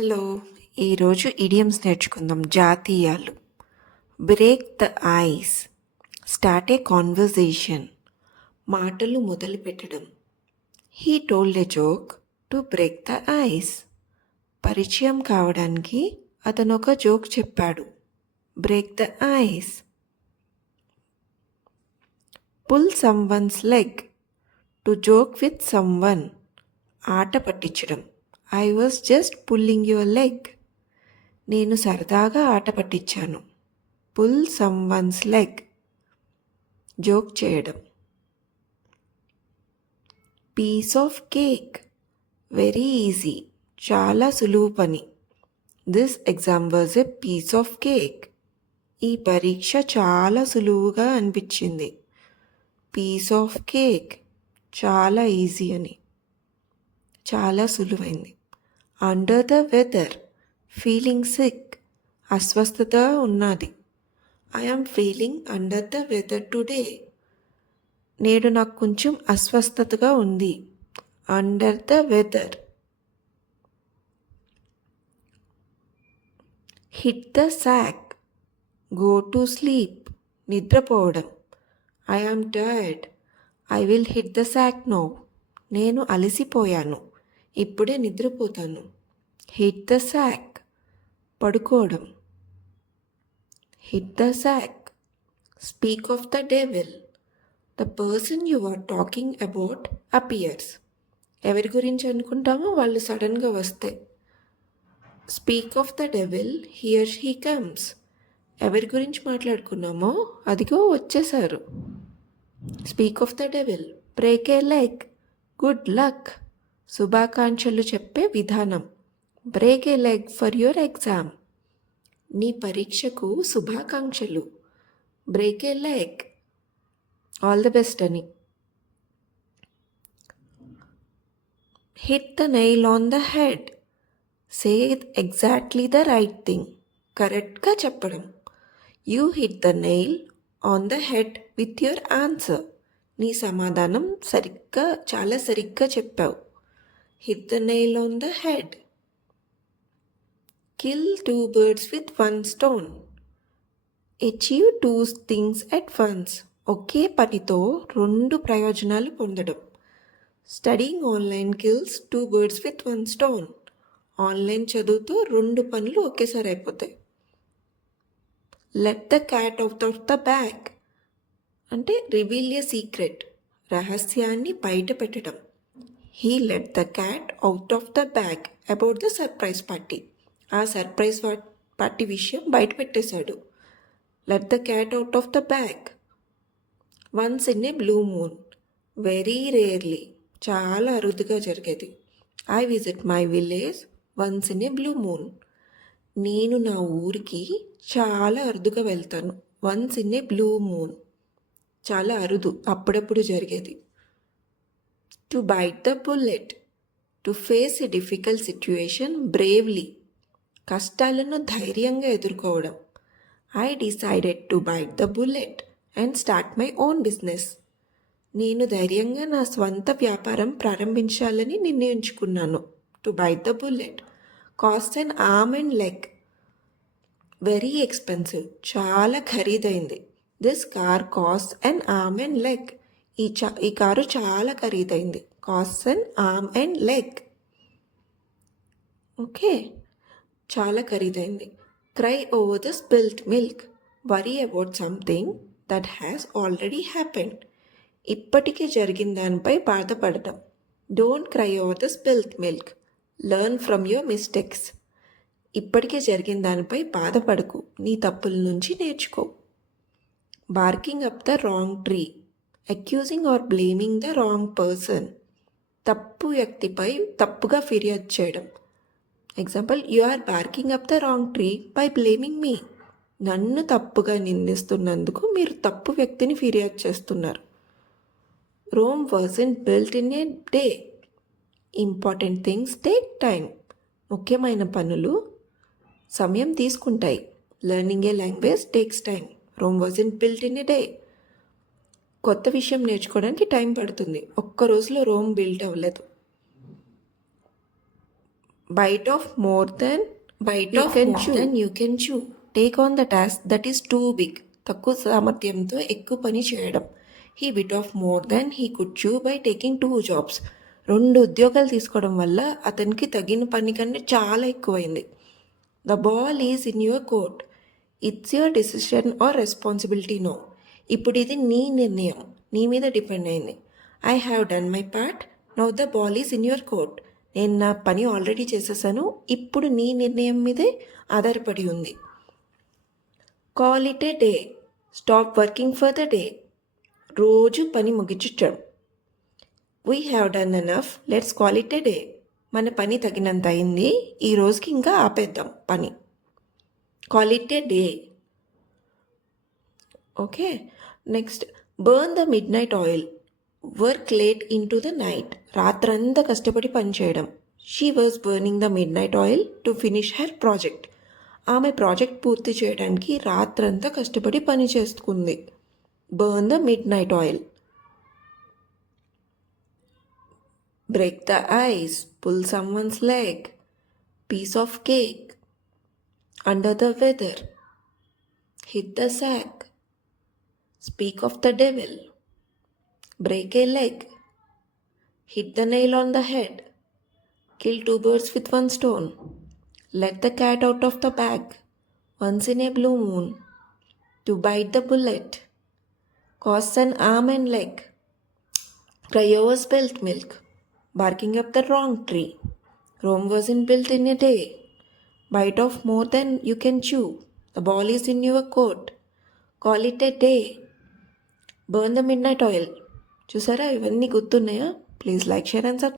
Hello, ఈరోజు idioms నేర్చుకుందాం. జాతీయాలు. Break the ice, start a conversation, మాటలు మొదలు పెట్టడం. He told a joke to break the ice. పరిచయం కావడానికి అతను ఒక జోక్ చెప్పాడు. Break the ice. Pull someone's leg, to joke with someone. ఆట పట్టించడం. I was just pulling your leg. నేను సరదాగా ఆట పట్టించాను. పుల్ సమ్వన్స్ లెగ్, జోక్ చేయడం. Piece of cake, very easy, చాలా సులువు పని. This exam was a piece of cake. ఈ పరీక్ష చాలా సులువుగా అనిపించింది. పీస్ ఆఫ్ కేక్, చాలా ఈజీ అని, చాలా సులువైంది. Under the weather, feeling sick, అస్వస్థత ఉన్నది. I am feeling under the weather today. నేడు నాకు కొంచెం అస్వస్థతగా ఉంది. Under the weather. Hit the sack, go to sleep, నిద్రపోవడం. I am tired, I will hit the sack now. నేను అలసిపోయాను, ఇప్పుడే నిద్రపోతాను. హిట్ ద సాక్, పడుకోవడం. Hit the sack. Speak of the devil, the person you are talking about appears. ఎవరి గురించి అనుకుంటామో వాళ్ళు సడన్గా వస్తే. Speak of the devil, here he comes. ఎవరి గురించి మాట్లాడుకున్నామో అదిగో వచ్చేసారు. Speak of the devil. Break a leg, good luck, శుభాకాంక్షలు చెప్పే విధానం. Break a leg for your exam. నీ పరీక్షకు శుభాకాంక్షలు. Break a leg, all the best అని. Hit the nail on the head, say exactly the right thing, కరెక్ట్గా చెప్పడం. You hit the nail on the head with your answer. నీ సమాధానం చాలా సరిగ్గా చెప్పావు. Hit the nail on the head. Kill 2 birds with 1 stone. Achieve 2 things at once. ఒకే పనితో 2 ప్రయోజనాలు పొందడం. Studying online kills 2 birds with 1 stone. Online చదువుతో 2 పనులు ఒకేసారి అయిపోతాయి. Let the cat out of the bag అంటే రివీల్ ఎ సీక్రెట్, రహస్యాన్ని బయట పెట్టడం. He let the cat out of the bag about the surprise party. ఆ సర్ప్రైజ్ పార్టీ విషయం బయట పెట్టేశాడు. Let the cat out of the bag. Once in a blue moon, very rarely, చాలా అరుదుగా జరిగేది. I visit my village once in a blue moon. నేను నా ఊరికి చాలా అరుదుగా వెళ్తాను. Once in a blue moon, చాలా అరుదు, అప్పుడప్పుడు జరిగేది. To bite the bullet, to face a difficult situation bravely, కష్టాలను ధైర్యంగా ఎదుర్కోవడం. I decided to bite the bullet and start my own business. నేను ధైర్యంగా నా స్వంత వ్యాపారం ప్రారంభించాలని నిర్ణయించుకున్నాను. To bite the bullet. Cost an arm and leg, very expensive, చాలా ఖరీదైంది. This car cost an arm and leg. ఈ కారు చాలా ఖరీదైంది. Cost an arm and leg. Okay, చాలా ఖరీదైంది. Cry over the spilled milk, worry about something that has already happened. ఇప్పటికే జరిగిన దానిపై బాధపడటం. Don't cry over the spilled milk, learn from your mistakes. ఇప్పటికే జరిగిన దానిపై బాధపడకు, నీ తప్పుల నుంచి నేర్చుకో. Barking up the wrong tree, accusing or blaming the wrong person. తప్పు వ్యక్తిపై తప్పుగా ఫిర్యాదు చేయడం. Example, you are barking up the wrong tree by blaming me. నన్ను తప్పుగా నిందిస్తున్నందుకు మీరు తప్పు వ్యక్తిని ఫిర్యాదు చేస్తున్నారు. Rome wasn't built in a day. Important things take time. ముఖ్యమైన పనులు సమయం తీసుకుంటాయి. Learning a language takes time. Rome wasn't built in a day. కొత్త విషయం నేర్చుకోవడానికి టైం పడుతుంది. ఒక్క రోజులో రోమ్ బిల్ట్ అవ్వలేదు. Bite off more than you can chew. Take on the task that is too big. తక్కువ సామర్థ్యంతో ఎక్కువ పని చేయడం. He bit off more than he could chew by taking 2 jobs. 2 ఉద్యోగాలు తీసుకోవడం వల్ల అతనికి తగిన పని కన్నా చాలా ఎక్కువైంది. The ball is in your court. It's your decision or responsibility now. ఇప్పుడు ఇది నీ నిర్ణయం, నీ మీద డిపెండ్ అయింది. I have done my part. Now the ball is in your court. నేను నా పని ఆల్రెడీ చేసేసాను, ఇప్పుడు నీ నిర్ణయం మీదే ఆధారపడి ఉంది. Call it a day. Stop working for the day. రోజు పని ముగించడం. We have done enough, let's call it a day. మన పని తగినంత అయింది, ఈ రోజుకి ఇంకా ఆపేద్దాం పని. Call it a day. Okay, next burn the midnight oil. Work late into the night. రాత్రంతా కష్టపడి పని చేయడం. She was burning the midnight oil to finish her project. ఆమె ప్రాజెక్ట్ పూర్తి చేయడానికి రాత్రంతా కష్టపడి పని చేసుకుంది. Burn the midnight oil. Break the ice. Pull someone's leg. Piece of cake. Under the weather. Hit the sack. Speak of the devil. Break a leg. Hit the nail on the head. Kill 2 birds with 1 stone. Let the cat out of the bag. Once in a blue moon. To bite the bullet. Cost an arm and leg. Cry over spilt milk. Barking up the wrong tree. Rome wasn't built in a day. Bite off more than you can chew. The ball is in your court. Call it a day. Burn the midnight oil. చూసారా, ఇవన్నీ గుర్తున్నాయా? Please like, share and subscribe.